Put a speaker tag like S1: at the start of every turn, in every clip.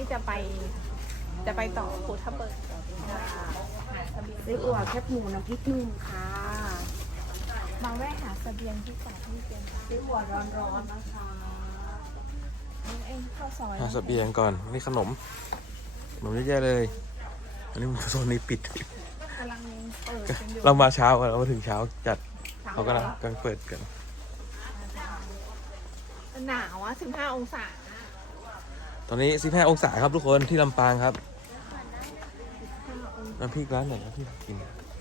S1: จะไปต่อภูทับเบิก
S2: ไส้อั่วแคบหมูน้ำพริกหนุ่มค่ะ
S1: มาแวะหาเสบียงที่ก่อนที่เตรียม
S2: ไส้อั่วร้อนๆนะคะ
S1: เองข้าวซอย
S3: หาเสบียงก่อนนี่ขนมเยอะแยะเลยอันนี้โซนนี้ปิด
S1: กำลังเปิดกันอยู่
S3: เรามาเช้าเรามาถึงเช้าจัดเขากำลังเปิดกัน
S1: หนาวอ่ะ15 องศา
S3: ตอนนี้15 องศาครับทุกคนที่ลำปางครับน้ำพริกร้านไหนครับที่กิน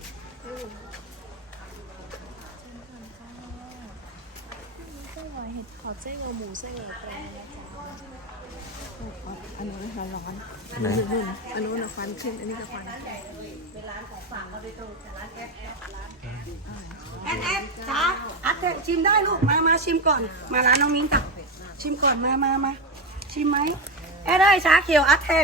S1: ไส้หัวเห็ดขอไส้หัวหมูไส้หัวแกงนะจ๊ะอันนู้นนะคะร้อนนู่นอันนู้นควันขึ้นอันนี้ก็ควันเป็นร้านของฝากเราไปตรงร้านแอ
S2: ดจ้าอัดเถอะชิมได้ลูกมาชิมก่อนมาร้านน้องมิ้นจ้ะชิมก่อนมาชิมไหมแอดได้ชาเขียวอัดแท่ง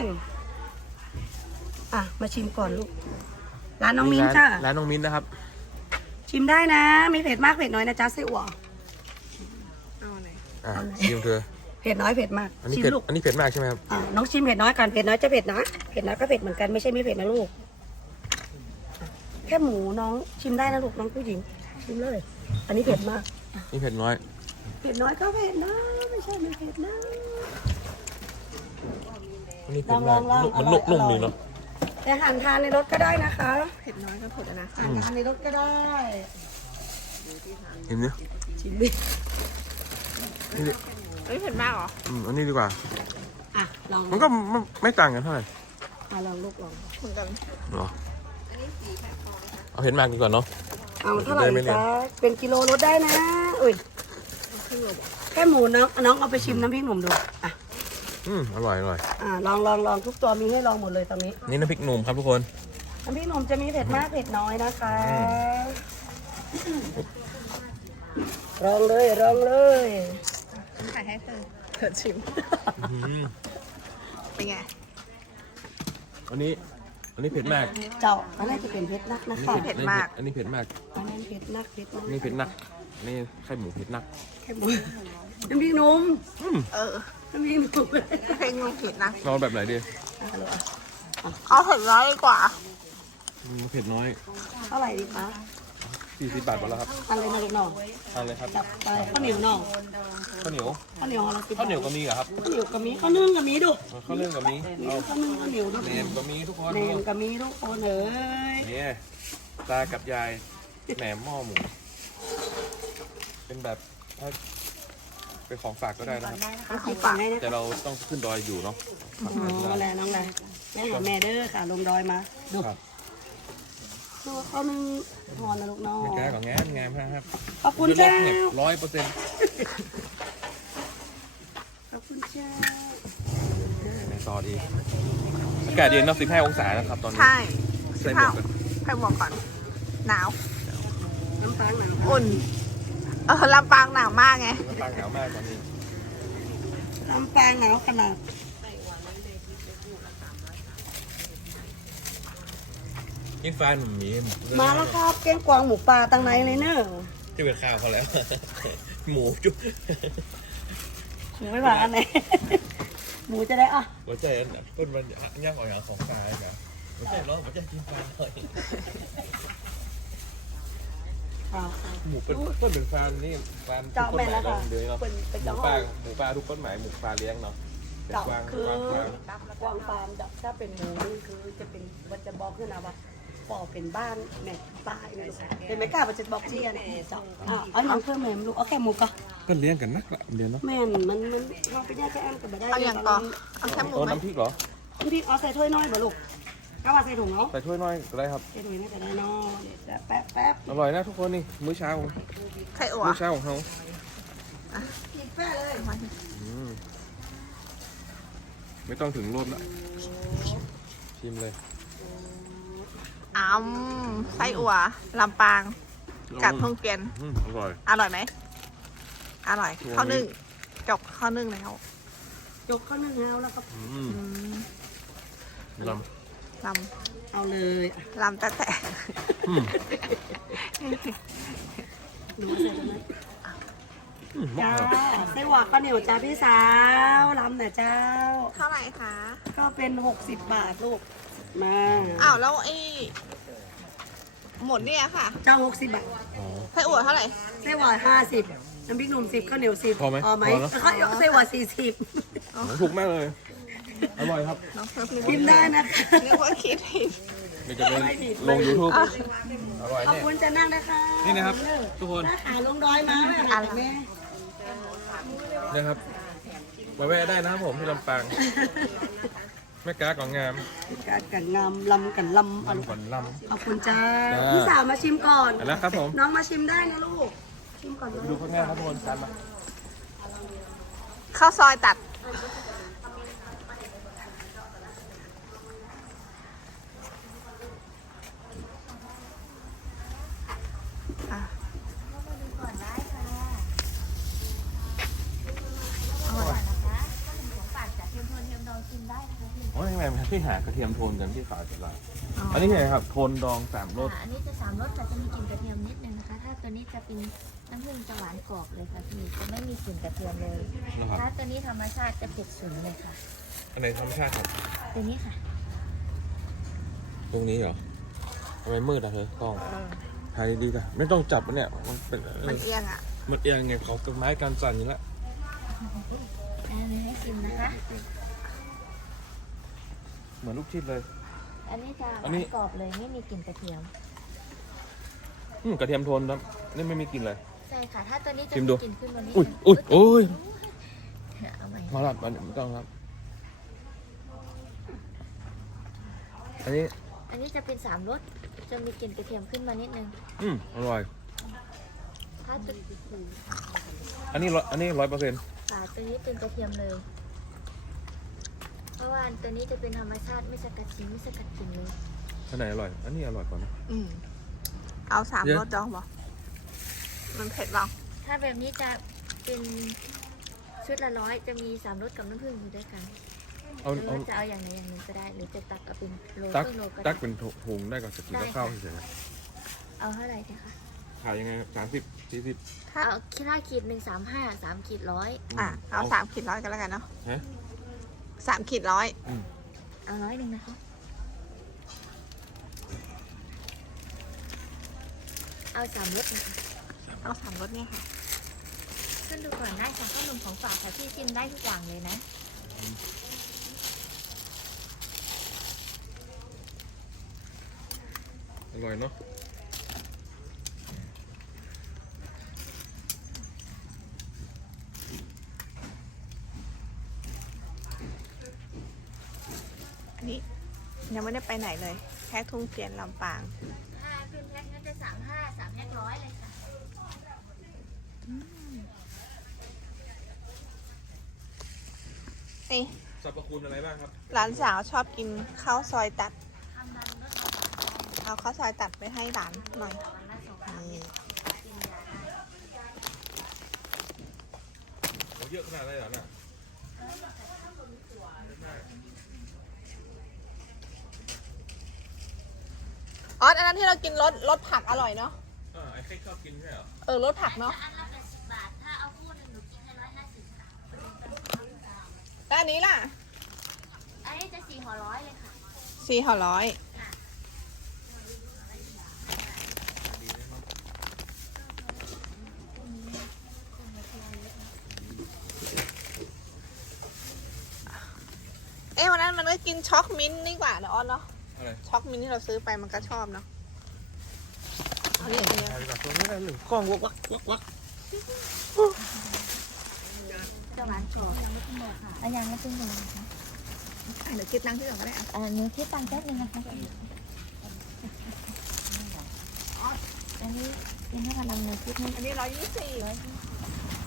S2: มาชิมก่อนลูกร้านน้องมิ้นจ้ะ
S3: ร้านน้องมิ้นนะครับ
S2: ชิมได้นะมีเผ็ดมากเผ็ดน้อยนะจ๊ะไส้อั่ว
S1: เอาไหน
S3: ชิมเธอ
S2: เผ็ดน้อยเผ็ดมาก
S3: อันนี้เผ็ดอันนี้เผ็ดมากใช่ไหมครับ
S2: น้องชิมเผ็ดน้อยกันเผ็ดน้อยจะเผ็ดนะเผ็ดน้อยก็เผ็ดเหมือนกันไม่ใช่ไม่เผ็ดนะลูกแค่หมูน้องชิมได้นะลูกน้องผู้หญิงชิมเลยอันนี้เผ็ดมาก
S3: นี่เผ็ดน้อย
S2: เผ็ดน้อยก็เผ็ดนะไม่ใช่ไม่เผ็ดนะ
S3: อันนี้เผ็ดมากมันนุ่มๆดีเนาะ
S2: แต่หั่นทานในรถก็ได้นะคะ
S1: เผ็ดน้อยก็เผ็ดนะ
S2: หั่นทานในรถก็ได้
S3: เห็นไหม
S2: ชิมดิ
S1: ไม่เผ็ดมากหรอ
S3: อันนี้ดีกว่า
S2: ลอง
S3: มันก็ไม่ต่างกันเท่าไหร่
S2: ลองลูกลอง
S1: เหมือนกัน
S3: หรอเอาเผ็ดมากดีกว่าเนาะ
S2: เอาเท่าไหร่จ๊ะเป็นกิโลลดได้นะอุ้ยแค่หมูน้องเอาไปชิมน้ำพริกหนุ่มดู
S3: อร่อย
S2: ลองทุกตัวมีให้ลองหมดเลยตอนนี้
S3: นี่น้ำพริกหนุ่มครับทุกคน
S2: น้ำพริกหนุ่มจะมีเผ็ดมากเผ็ดน้อยนะคะลองเลย
S1: ถ่ายให้เธอชิมเป็นไง
S3: อันนี้เผ็ดมาก
S2: เจ้าอันนี้จะเป็นเผ็ดนักนะคะ
S1: เผ็ดมาก
S3: อันนี้เผ็ดมาก
S2: อันนั้นเผ็ดนัก
S3: นี่เผ็ดนักนี่ไข่หมูเผ็ดนัก
S2: แค่หมูน้ำพริกหนุ่มน้ำพริกหนุ่ม
S1: เพลงเผ็ดนะ
S3: เราแบบไหนดี
S1: เอาเผ็ดน้อยดีกว่า
S3: เผ็ดน้อย
S2: เท่าไหร่ดีคะ
S3: 40 บาทหมดแล้วครับ
S2: ทานเลยนะลูกน้อง
S3: ทานเลยครับ
S2: จับไปข้าวเหนียวน้อง
S3: ข้าวเหนียว
S2: เรา
S3: ข้าวเหนียวก็มีเหรอครับ
S2: ข้าวเหนียวก็มีข้าวนึ่งก็มีดู
S3: ข้าวนึ่งก็มี
S2: ข้าวนึ่งข้าวเหนียว
S3: แหนมก็มีทุกคน
S2: แหนมก็มีทุกคนเอ้ย
S3: นี่ตากับยายแหนมหม้อหมูเป็นแบบเป็นของฝากก็ได้นะครับ
S2: ของฝากให้นะ
S3: แต่เราต้องขึ้นดอยอยู่เนาะ
S2: น้องแหละแม่หาแม่เด้อค่ะลงดอยมาดูข้าวนึ่งทอนนะลูกน้อง
S3: แก่ของงามครับ
S2: ขอบคุณเจ้า
S3: 100%
S2: ขอบคุณเจ้า
S3: ต่อดีอากาศเย็นเนาะ15 องศานะครับตอนนี้
S1: ใช่
S3: ใส่หมวกกัน
S1: ใส่หมวกก่อนหนาว
S2: ลำปางหนาว
S1: อุ่นลำปางหนาวมากไง
S3: ลำปางหนาวมากตอนนี้
S2: ลำปางหนาวขนาด
S3: กินฟ้าหนุ่มมี
S2: มาแล้วครับแกงกวางหมูปลาตังไหนเลยเนอะ
S3: ที่เป็นข้าวเขาแล้วหมูจุ๊บ
S2: หมูไม่หวานอันไหนหมูจะได้
S3: หัวใจต้นมันย่างออกอย่างของปลาเลยนะหัวใจร้อนหัวใจกินปลาหน่อยหมูเป็นต้นเป็นฟาร์มนี่ฟาร์ม
S2: เจ้าแม่แล้วค่ะ
S3: เลยเนาะหมูปลาทุกต้นหมายหมูปลาเลี้ยงเนาะ
S2: เจ้าคือกวางฟาร์มถ้าเป็นหมูนี่คือจะเป็นมันจะบอกขึ้นนะว่าปอเป็นบ้านแม่ตายเลยเป็นไม่กล้ามันจะบอกเชียนเจ้าเอาหนังเพิ่มแม่ลูกเอาแค่หมูก็
S3: ก็เลี้ยงกันนักละเลี้ยงเนาะ
S2: แม่มันเราไปแยกแค่อันกันไม่ได้
S1: เอาอย่างก่อนเอาแค่หมูไหม
S3: น้ำพริกเหรอ
S2: น้ำพริกเอาใส่ถ้วยน้อยบ่ลูกก็ว่าใส่ถุงเนาะ
S3: ใส่ถ้วยน้อยก็ได้ครับ
S2: ใส่ถุงนี่ก็ได้เนาะแป๊บ
S3: อร่อยนะทุกคนนี่มื้อเช้า
S1: ไข่อั่ว
S3: มื้อเช้าของเขา
S2: กินแป๊ะเลย
S3: ไม่ต้องถึงรสละชิมเลย
S1: ไส้อั่วลำปางกัดทุ่งเกวียน
S3: อร่
S1: อยไหมอร่อยข้าวนึ่งจกข้าวนึ่งแล้ว
S2: จกข้าวนึ่งแล้วก็
S3: ล
S2: เอาเลย
S1: ลำแต่
S2: ดูใส่ตรงนั้น
S3: เหมาะ
S2: จ้า
S3: ครับ
S2: ไส้หวานข้าวเหนียวจ้าพี่สาวลำน่ะเจ้า
S1: เท่าไหร่คะ
S2: ก็เป็น60 บาทลูกมา
S1: อ้าวแล้วไอ้หมดเนี่ยค่ะ
S2: เจ้า60 บาท
S3: อ๋อ
S1: ไส้อั่วเท่าไหร่
S2: ไส้หวาน50น้ำพริกหนุ่ม10ข้าวเหนียว10
S3: พอไหม
S2: พอไหม
S3: พอเนอะ
S2: แล้วก็ไส้หวาน
S3: ถูกมากเลย อร่อยครับ
S1: น้องเพิ่มนึก
S2: 40กินได้นะคะ
S1: นึกว่าคิดผิด
S3: เดี๋ยวจะไปลง YouTube อร่อย
S2: ขอบ
S3: แน่
S2: คุณจะนั่งนะคะ
S3: นี่นะครับ ทุกคน
S2: ถ้าขาลงดอยมาไม่อะไรแม่
S3: นะครับมาแวะได้นะครับผมที่ลำปางแม่กาของงาม
S2: การกันงามลำกันลำ
S3: ลำก่อนลำ
S2: ขอบคุณจ้า
S3: จ้า
S2: พี่สาวมาชิมก่อน
S3: แล้วครับผม
S2: น้องมาชิมได้นะลูก ชิมก่อนนะ
S3: ดูข้างหน้าครับทุกคนกันมา
S1: ข้าวซอยตัด
S3: โอ้ยทำไมที่หากระเทียมโทนกันที่ฝาจุฬาอันนี้ไงครับโทนดอง3 รส
S4: อันนี้จะ3 รสแต่จะมีกลิ่นกระเทียมนิดนึงนะคะ ถ้าตัวนี้จะเป็นน้ำผึ้งจะหวานกรอบเลยค่ะพี่จะไม่มีกลิ่นกระเทียมเลย
S3: นะครับ
S4: ถ้าตัวนี้ธรรมชาติจะเผ็ดสูงเลยค่ะ
S3: อันไหนธรรมชาติครับ
S4: ตัวนี้ค่ะ
S3: ตรงนี้เหรอทำไมมืดอ่ะเธอกล้องถ่ายดีๆจ้ะไม่ต้องจับมันเนี่ยมันเป็น
S1: มันเอียงอ่ะ
S3: มันเอียงไงเขาต้นไม้การสั่นอยู่แล้ว
S4: อันนี้ให้ชิมนะคะ
S3: เหมือนลูกชิดเลย
S4: อันนี้จะห
S3: อั
S4: วาน
S3: นี้
S4: นกรอบเลยไม่มีกลิ่นกระเทียม
S3: กระเทียมโทนครับนี่ไม่มีกลิ่นเลย
S4: ใช่ค่ะ ถ้าตัวนี้จะ
S3: ชิม
S4: มี
S3: ดู
S4: กลิ่นขึ้นมานิด
S3: อุ้ย
S4: นึง
S3: อุ้ยโอ้ย
S4: เอาใหม่
S3: มารับอันนี้ไม่ต้องครับ อันนี้
S4: อันนี้จะเป็น3 รสจะมีกลิ่นกระเทียมขึ้นมานิดนึง
S3: อร่อย
S4: ถ้าตัว
S3: อันนี้100%
S4: ฝาตัวนี้เป็นกระเทียมเลย เพราะว่าตัวนี้จะเป็นธรรมชาติไม่สกัดสีไม่สกัดกลิ่นเลย
S3: อันไหนอร่อย อันนี้อร่อยกว่านะ
S1: เอา3
S3: เยอะ
S1: รสดองบ่มันเผ็ดเปล่า
S4: ถ้าแบบนี้จะเป็นชุดละ100จะมี3 รสกับน้ำผึ้งอยู่ด้วยกัน
S3: เอา
S4: หรือว่าจะเอาอย่างนี้อย่างหนึงก็ได้ หรือจะตักเอาเป็นโล
S3: ตัก
S4: ครึ่งโลก็
S3: ตั
S4: ได้
S3: กเป็นถุงได้ก่อนจะกินกับข้าวเฉย
S4: เอาเท่าไหร่ดีคะ
S3: ๆขายยังไง30 40
S4: เอาค่าขีด1 35 3 ขีด 100
S1: อ่ะ เอา3 ขีดร้อยกันแล้วกันเนาะ
S3: ฮะ
S1: 3 ขีดร้อย
S4: เอา100นะคะ เอา3 รสนะคะ
S1: เอา3 รสเนี่ยค่ะ
S4: ขึ้นดูก่อนได้ค่ะข้าวหนุ่มของฝากค่ะพี่ชิมได้ทุกอย่างเลยนะ
S3: อร่อยเนาะ
S1: อันนี้ยังไม่ได้ไปไหนเลย แค่ทุ่งเพียนลำปาง
S4: ถ้าขึ้นแพ็คนั้นจะ35 3แพ็ค100เลยค่ะ
S1: นี่
S3: สรรพคุณอะไรบ้างครับ
S1: หลานสาวชอบกินข้าวซอยตัด เอาข้าวซอยตัดไปให้หลานหน่อยนี่
S3: โอ้เยอะขนาดไหนเหรอน่ะ
S1: อ๋ออันนั้นที่เรากินรสผักอร่อยเนาะ
S3: ไอ้ใครชอบกินใช่เหรอ
S1: รสผักเนาะ
S4: อันละ80 บาท ถ้าเอาคู่หนึ่งหนูกินให้150ค่ะ
S1: แล้วอันนี้ล่ะ
S4: อันนี้จะ4 ห่อ 100เลยค่ะ
S1: 4 ห่อร้อยวันนั้นมันก็กินช็อกมิ้นท์นี่กว่าเนอะออนเนาะ
S3: อะไร
S1: ช็อกมิ้นท์ที่เราซื้อไปมันก็ชอบเนาะ
S3: ถ่ายดีกว่าตัวนี้ได้หรือกล้องวักวัก
S4: จะหวานกรอบยังไม่ขึ้นเลยค่ะอันยังไม่ขึ้นเลยนะคะ
S1: เดี๋ยวคิดตังค์ที่ก่อนก็ได้อะ
S4: หนูคิดตังค์แป๊บนึงนะคะอันนี้เป็นให้กำลังหนูคิดให้
S1: อันนี้124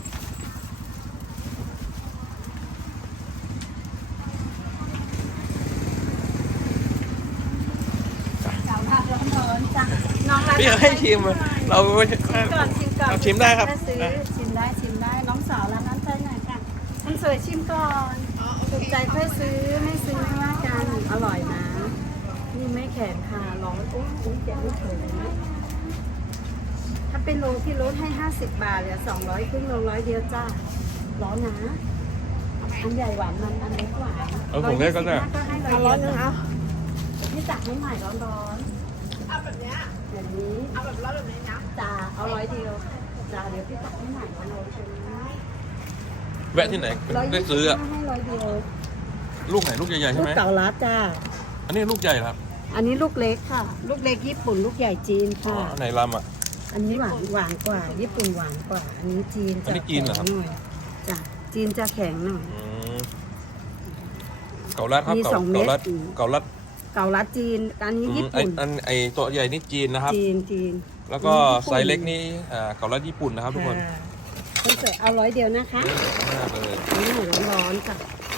S1: น้องร้าน
S3: พี่อยากให้ชิมอะเราไม่
S2: ชิมก่อน
S3: เอาชิมได้ครับ
S2: ถ้าซื้อ
S3: นะ
S2: ชิมได้ น้องสาวร้านนั้นใจหน่อยค่ะคนสวยชิมก่อนถูกใจค่อยซื้อ ไม่ซื้อไม่ว่ากันอร่อยนะ นี่ไม่แข็งค่ะร้อนโอ้ยแกะไม่เฉยเลยนะถ้าเป็นโลที่ลดให้50 บาทเหลือ200ครึ่งโล100เดียวจ้าร้อนนะอันใหญ่หวานมันอันเล็กหวาน
S3: เอาถุงเล็กก็ได้
S2: ก็ให้
S1: เอาร้อนนึงเอา
S2: นี่ตักให้ใหม่ร้อนๆเอาแบบนี้แบบนี้
S1: เอาแบบร้อนแบบนี้นะ
S2: จ้าเอา100เดียวจ้าเดี๋ยวพี่ตักให้ใหม่ร้อนๆเป็น
S3: แวะที่ไหนได้ซื้ออะ
S2: ให้100เดียว
S3: ลูกไหนลูกใหญ่ๆใช่
S2: ลูก
S3: ไหม
S2: เต่าลัดจ้า
S3: อันนี้ลูกใหญ่ครับ
S2: อันนี้ลูกเล็กค่ะ ลูกเล็กญี่ปุ่นลูกใหญ่จีน
S3: อ๋อ
S2: ค่ะ
S3: อันไหนลำอ่ะ
S2: อันนี้หวานกว่า ญี่ปุ่นหวานกว่า อันนี้จีน
S3: อันนี้จีนเหรอครับ
S2: แข็งหน่อยจ้ะจีนจะแข็งหน่อย
S3: อืมเกาลัดครับ
S2: มี
S3: เกา
S2: 2 เม็ด
S3: เกาลัดเกาลัด
S2: เกาลัดจีน อันนี้ญี่
S3: ไอ
S2: ปุ่น
S3: ไอตัวใหญ่นี่จีนนะครับ
S2: จีน
S3: แล้วก็
S2: ญี่ปุ่น
S3: ไซส์เล็กนี่เกาลัดญี่ปุ่นนะครับทุกคน
S2: ค่ะคุณเสร็จเอา100เดียวนะคะ
S3: มากเลย
S2: อันนี้หมูร้อนๆจ้ะ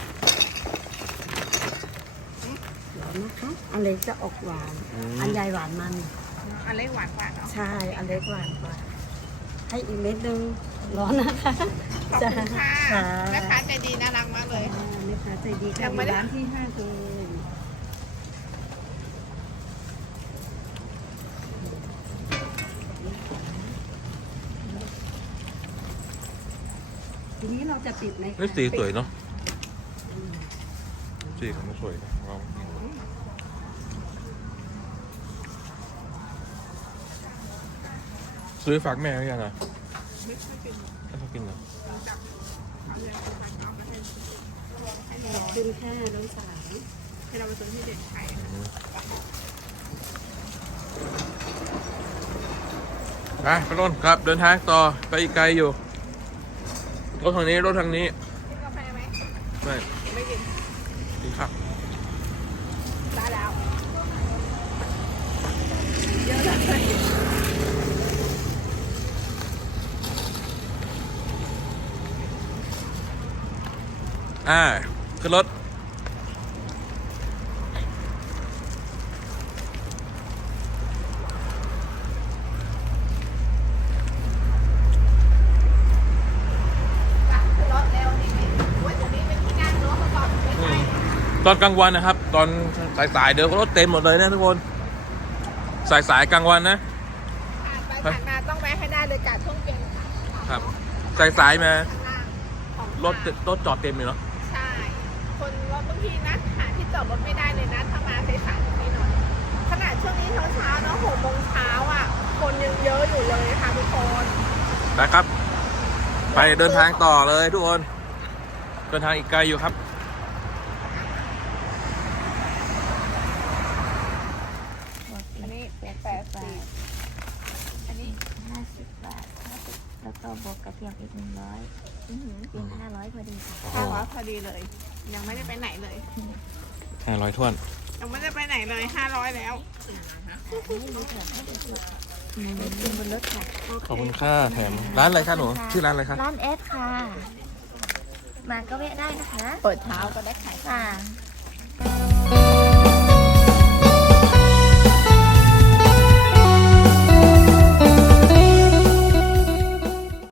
S2: ร้อนนะคะ อันเล็กจะออกหวาน อันใหญ่หวานมัน
S1: อันเล็กหวานกว่าเนาะ
S2: ใช่ อันเล็กหวานกว่า ให้อีกเม็ดนึงร้อนนะคะ
S1: ขอบคุณค่ะ
S2: จ้ะ
S1: แม่ค้าใจดีน่ารักมากเลย
S2: แม่ค้าใจดี
S1: ยั
S2: ค่ะ
S1: งไม่ได้
S2: ร้านที่5เลยทีนี้เราจะปิดไหมคะ
S3: นี่สีสวยเนาะสีของมันสวยนะลองซื้อฝากแม่หรือยังอ่ะไม่ชอบกินเหรอ
S2: ขอบคุณค่ะน้องสาว
S1: ให้เราไปซื้อที่เด็กไทย
S3: ไปพี่ต้นครับเดินทางต่อไปอีกไกลอยู่รถทางนี้รถทางนี้
S1: กินกาแฟไหม
S3: ไม่
S1: ไม่กิน
S3: ดีครับ
S1: ได้แล้วเยอะเลย
S3: ขึ้นรถตอนกลางวันนะครับ ตอนสายๆเดี๋ยวรถเต็มหมดเลยนะทุกคนสายๆกลางวันนะ
S1: ผ่านไปผ่านมาต้องแวะให้ได้เลยกาดช่วงเย็นค่ะ
S3: ครับสายๆมา
S1: ข้างล่างของ
S3: รถจอดเต็มเลยเนาะ
S1: ใช่ คนรถบางทีนะหาที่จอดรถไม่ได้เลยนะถ้ามาสายๆตรงนี้หน่อยขนาดช่วงนี้เช้าๆเนาะ6 โมงเช้าอ่ะ คนยังเยอะอยู่เลยค่ะทุกคน
S3: นะครับ ไปเดินทางต่อเลยทุกคนเดินทางอีกไกลอยู่ครับ
S1: อันนี้80อันนี้
S4: 50 บาท50แล้วก็บวกกระเทียมอีก100เป็น500พอดีค่ะ
S1: 500พอดีเลย ยังไม่ได้ไปไหนเลย
S3: 500ถ้วน
S1: ยังไม่ได้ไปไหนเลย500แล้ว
S4: เป็นบนรถค่ะ
S3: ขอบคุณค่าแถมร้านอะไรคะหนูชื่อร้านอะไรคะ
S4: ร้านเอสค่ะ มาก็แวะได้นะคะ
S1: เปิดเช้าก็ได้ขาย
S4: ค่ะ